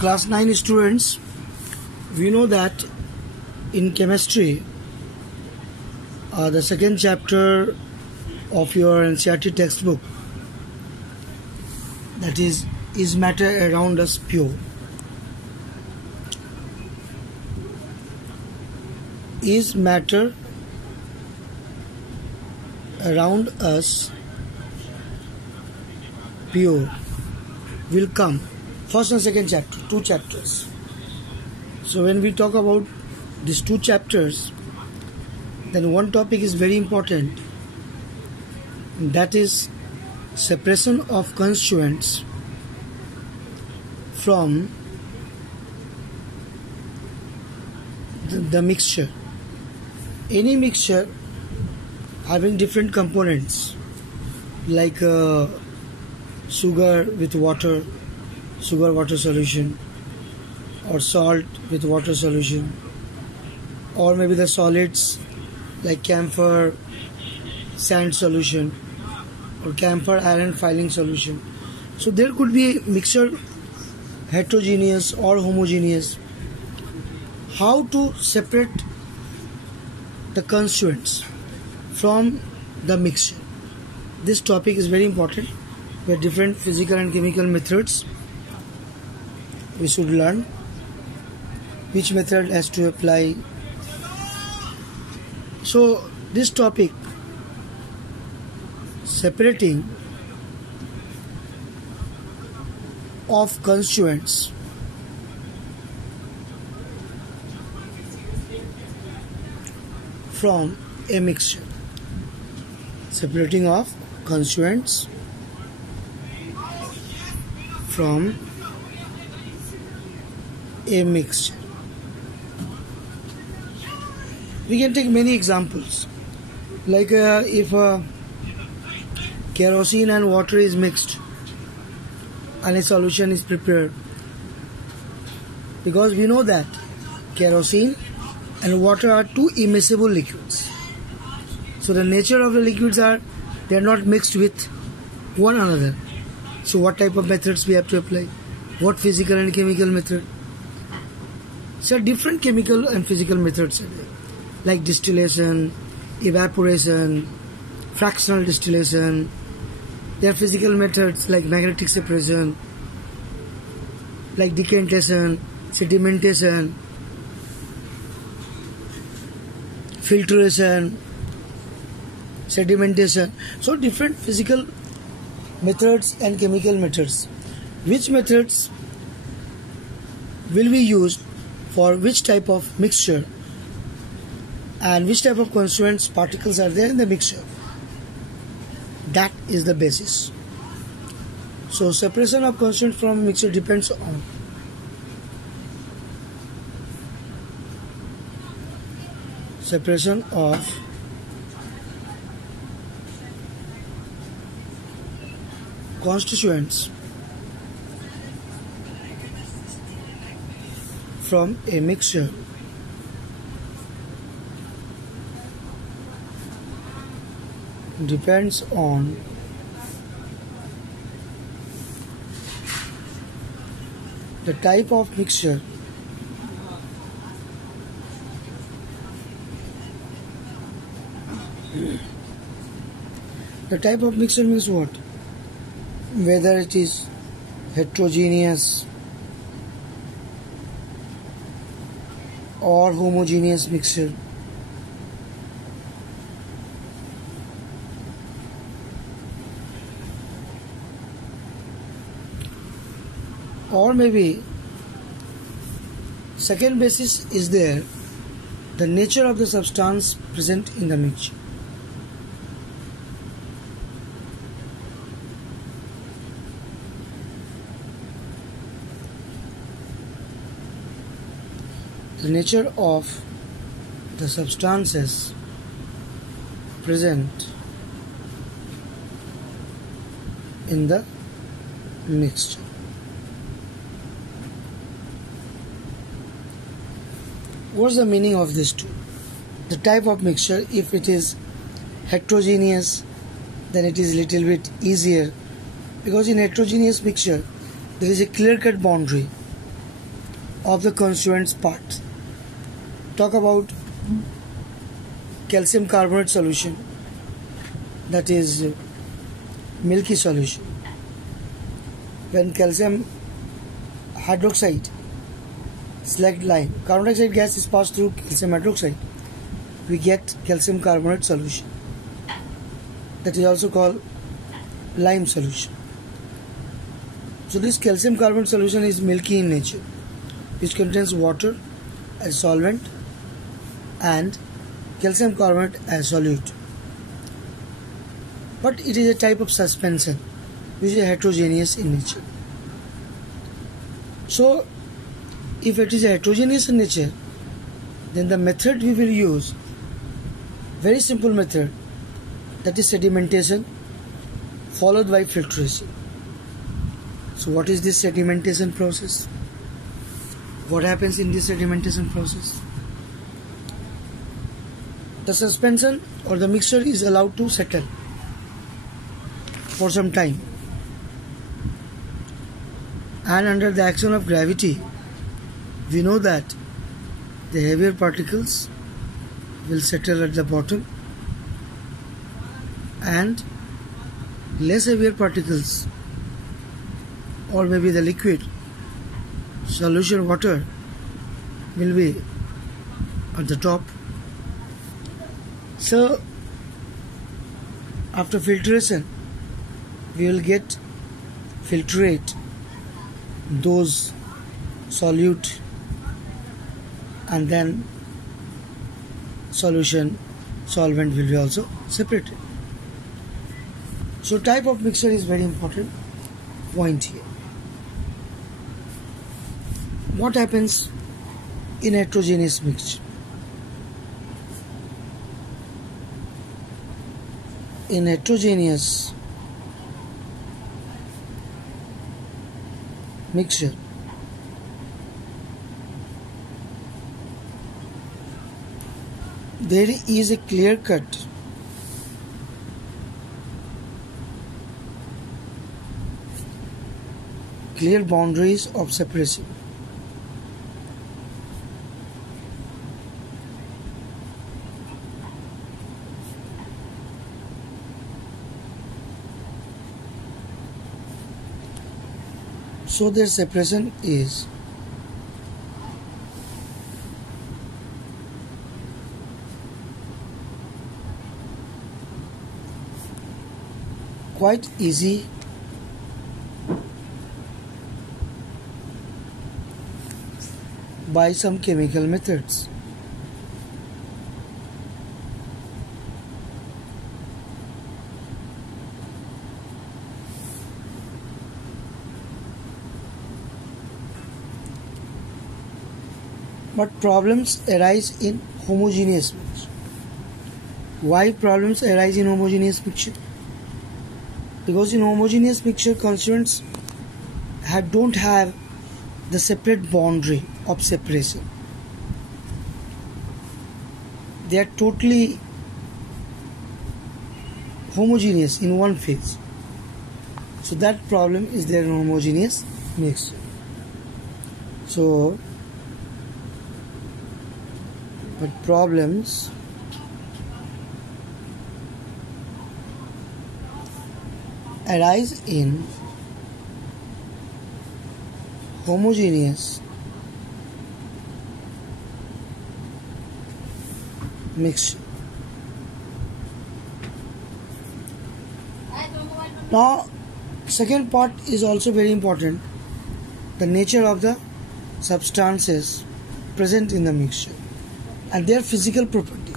Class 9 students, we know that in chemistry, the second chapter of your NCERT textbook, that is matter around us pure? Is matter around us pure will come first and second chapter, 2 chapters. So when we talk about these 2 chapters, then one topic is very important, that is separation of constituents from the mixture. Any mixture having different components, like sugar with water, sugar water solution, or salt with water solution, or maybe the solids like camphor sand solution or camphor iron filling solution. So there could be a mixture, heterogeneous or homogeneous. How to separate the constituents from the mixture? This topic is very important, where different physical and chemical methods we should learn, which method has to apply. So this topic, separating of constituents from a mixture, separating of constituents from a mixture. We can take many examples, like if kerosene and water is mixed and a solution is prepared, because we know that kerosene and water are 2 immiscible liquids. So the nature of the liquids they are not mixed with one another. So what type of methods we have to apply? What physical and chemical method? So different chemical and physical methods are there, like distillation, evaporation, fractional distillation. There are physical methods like magnetic separation, like decantation, sedimentation, filtration, sedimentation. So different physical methods and chemical methods. Which methods will be used for which type of mixture, and which type of constituents particles are there in the mixture? That is the basis. So separation of constituents from mixture depends on separation of constituents from a mixture depends on the type of mixture The type of mixture means what? Whether it is heterogeneous or homogeneous mixture. Or maybe second basis is there, the nature of the substance present in the mixture. The nature of the substances present in the mixture. What's the meaning of this two? The type of mixture, if it is heterogeneous, then it is little bit easier, because in heterogeneous mixture there is a clear-cut boundary. of the constituents part. Talk about calcium carbonate solution, that is milky solution. When calcium hydroxide select lime, carbon dioxide gas is passed through calcium hydroxide, we get calcium carbonate solution, that is also called lime solution. So this calcium carbonate solution is milky in nature, which contains water as solvent and calcium carbonate as solute. But it is a type of suspension which is heterogeneous in nature. So if it is heterogeneous in nature, then the method we will use, very simple method, that is sedimentation followed by filtration. So what is this sedimentation process? What happens in this sedimentation process? The suspension or the mixture is allowed to settle for some time, and under the action of gravity we know that the heavier particles will settle at the bottom and less heavier particles, or maybe the liquid solution water, will be at the top. So after filtration we will filtrate those solute, and then solution solvent will be also separated. So type of mixture is very important point here. What happens in heterogeneous mixture? In heterogeneous mixture, there is a clear-cut clear boundaries of separation. So their separation is quite easy by some chemical methods. But problems arise in homogeneous mixture. Why problems arise in homogeneous mixture? Because in homogeneous mixture, constituents don't have the separate boundary of separation. They are totally homogeneous in one phase. So that problem is there in homogeneous mixture. So, but problems arise in homogeneous mixture. Now, second part is also very important, the nature of the substances present in the mixture and their physical property.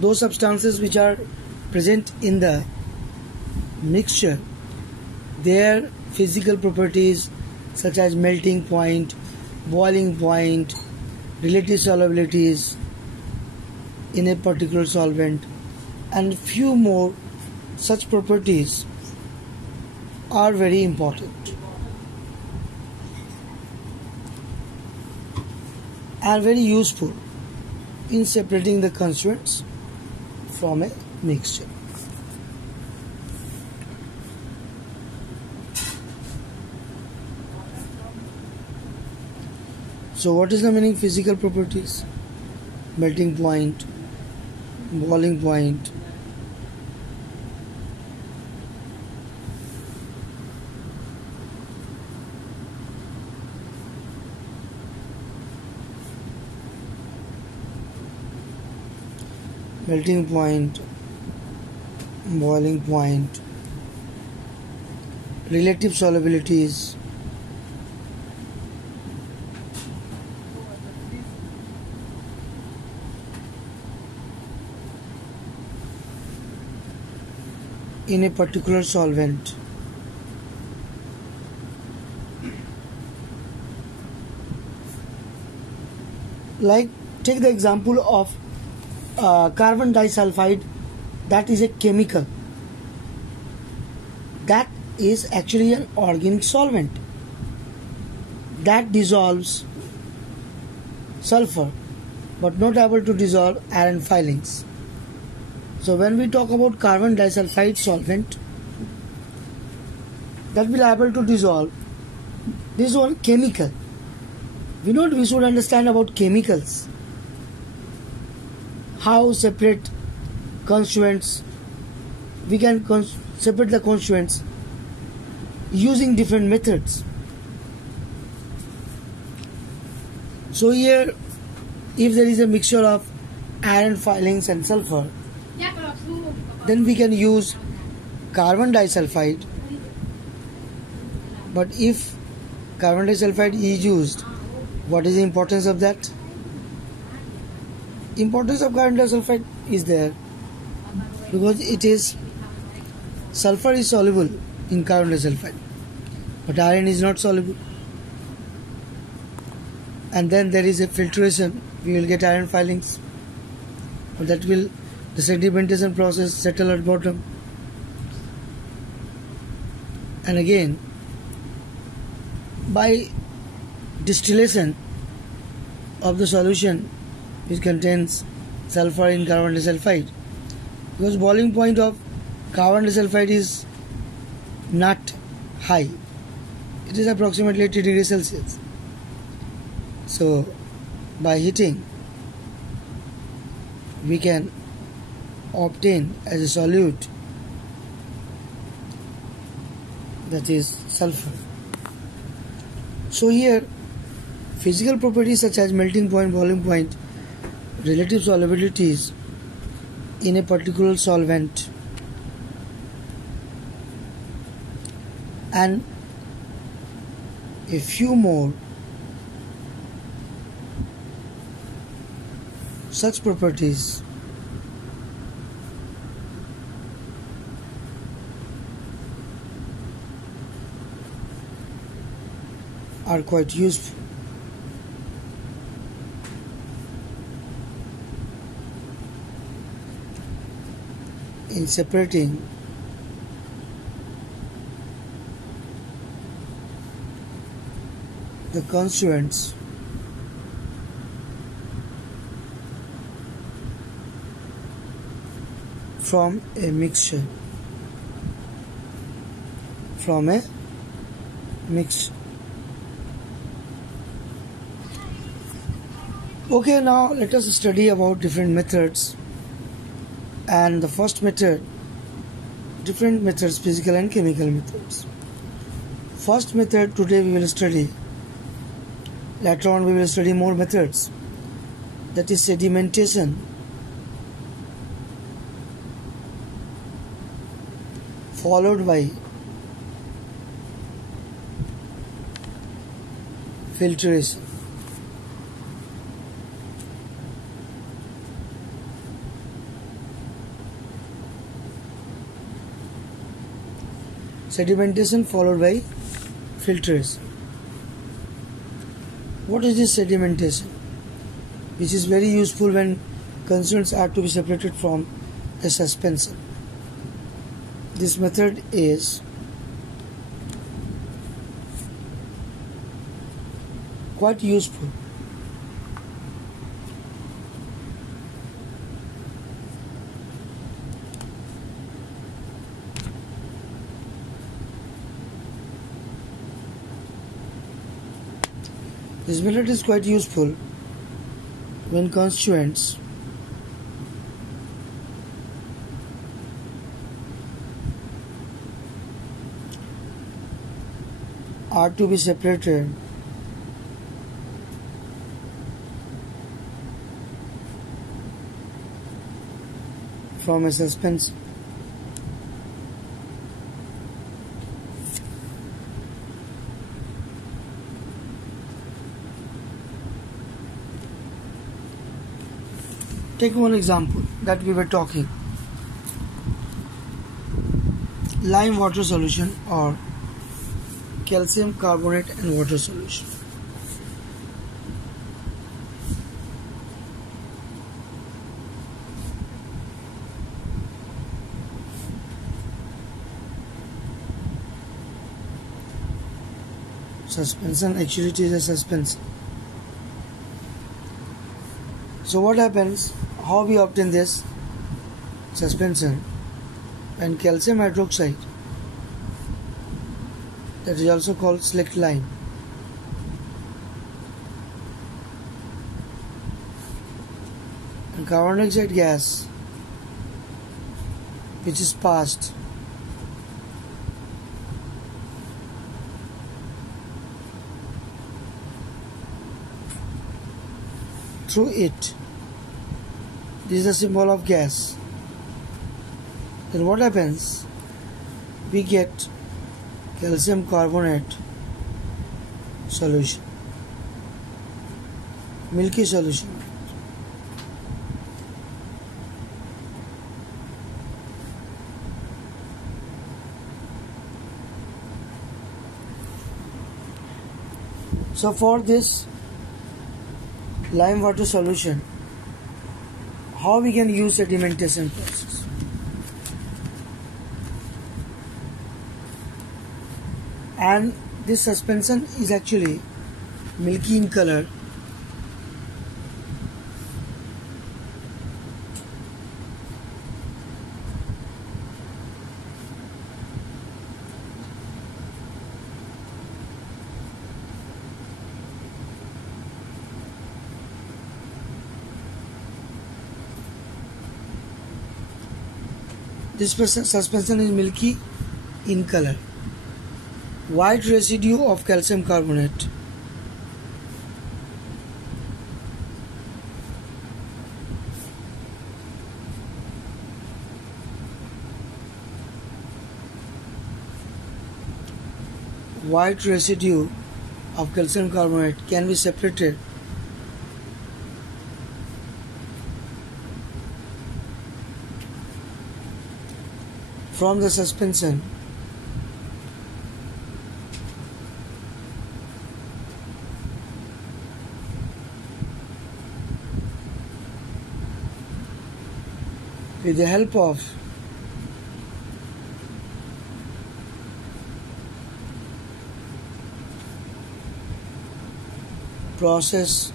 Those substances which are present in the mixture, their physical properties such as melting point, boiling point, relative solubilities in a particular solvent, and few more such properties are very important and very useful in separating the constituents from a mixture. So what is the meaning physical properties? Melting point, boiling point, melting point, boiling point, relative solubilities, in a particular solvent. Like, take the example of carbon disulfide, that is a chemical, that is actually an organic solvent that dissolves sulfur but not able to dissolve iron filings. So when we talk about carbon disulfide solvent, that will able to dissolve this one chemical. We should understand about chemicals, how separate constituents, we can separate the constituents using different methods. So here, if there is a mixture of iron filings and sulfur, then we can use carbon disulfide. But if carbon disulfide is used, what is the importance of that? Importance of carbon disulfide is there because it is, sulfur is soluble in carbon disulfide, but iron is not soluble. And then there is a filtration, we will get iron filings, but that will, the sedimentation process settle at bottom. And again, by distillation of the solution which contains sulfur in carbon disulfide, because boiling point of carbon disulfide is not high, it is approximately 80 degrees Celsius. So by heating we can obtain as a solute, that is sulfur. So here physical properties such as melting point, boiling point, relative solubilities in a particular solvent, and a few more such properties are quite useful. In separating the constituents from a mixture. Okay, now let us study about different methods. And the first method, different methods, physical and chemical methods. First method today we will study. Later on we will study more methods. That is sedimentation. Followed by filtration. Sedimentation followed by filtration. What is this sedimentation? Which is very useful when constituents are to be separated from a suspension. This method is quite useful. This method is quite useful when constituents are to be separated from a suspense. Take one example that we were talking. Lime water solution or calcium carbonate and water solution. Suspension, actually it is a suspension. So what happens, how we obtain this suspension? And calcium hydroxide, that is also called slaked lime, and carbon dioxide gas, which is passed through it. This is the symbol of gas. Then what happens? We get calcium carbonate solution, milky solution. So for this lime water solution, how we can use sedimentation process? And this suspension is actually milky in color. This suspension is milky in color. White residue of calcium carbonate. White residue of calcium carbonate can be separated from the suspension with the help of process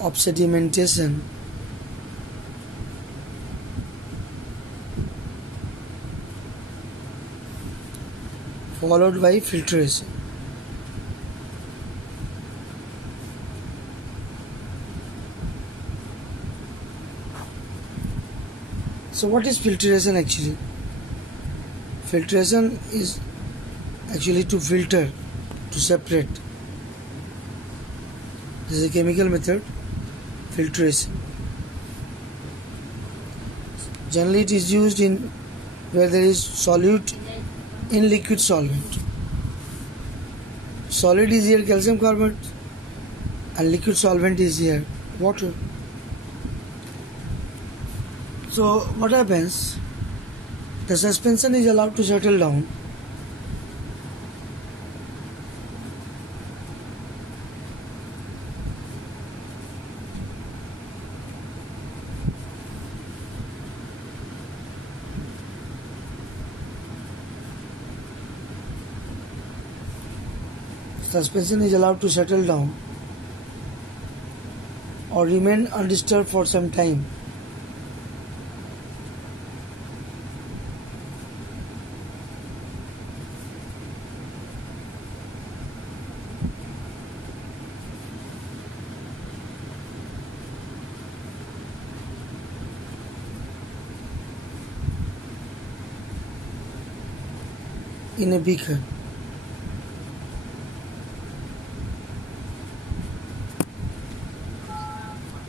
of sedimentation followed by filtration. So what is filtration actually? Filtration is actually to filter, to separate. This is a chemical method, filtration. Generally it is used in where there is solute in liquid solvent. Solid is here calcium carbonate and liquid solvent is here water. So what happens? The suspension is allowed to settle down. Suspension is allowed to settle down or remain undisturbed for some time. in a beaker.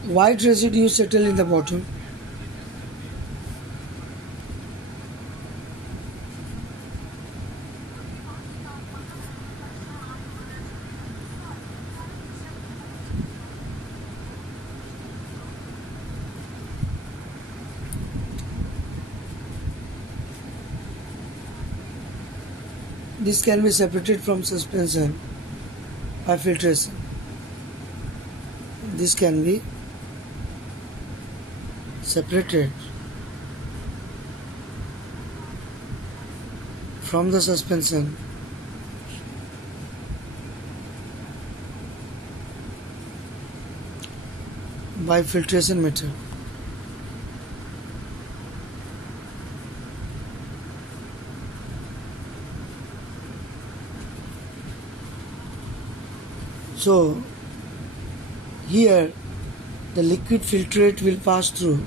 White residue settle in the bottom. This can be separated from suspension by filtration. This can be separated from the suspension by filtration method. So here the liquid filtrate will pass through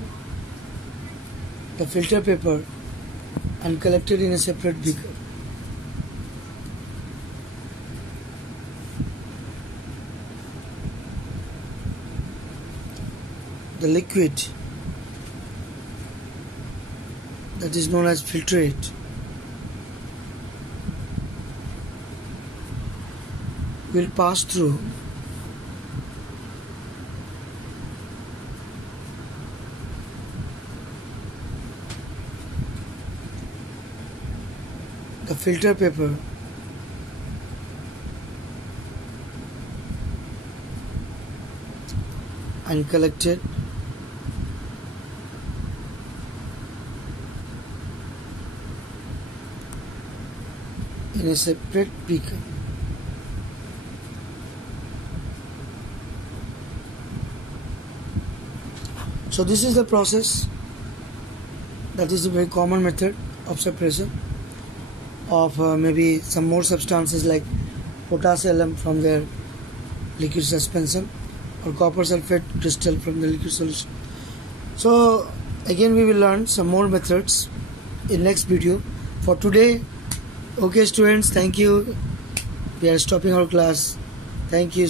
the filter paper and collected in a separate beaker. The liquid that is known as filtrate will pass through the filter paper and collected in a separate beaker. So this is the process. That is a very common method of separation of maybe some more substances like potassium from their liquid suspension or copper sulfate crystal from the liquid solution. So again we will learn some more methods in next video. For today, okay students, thank you. We are stopping our class. Thank you.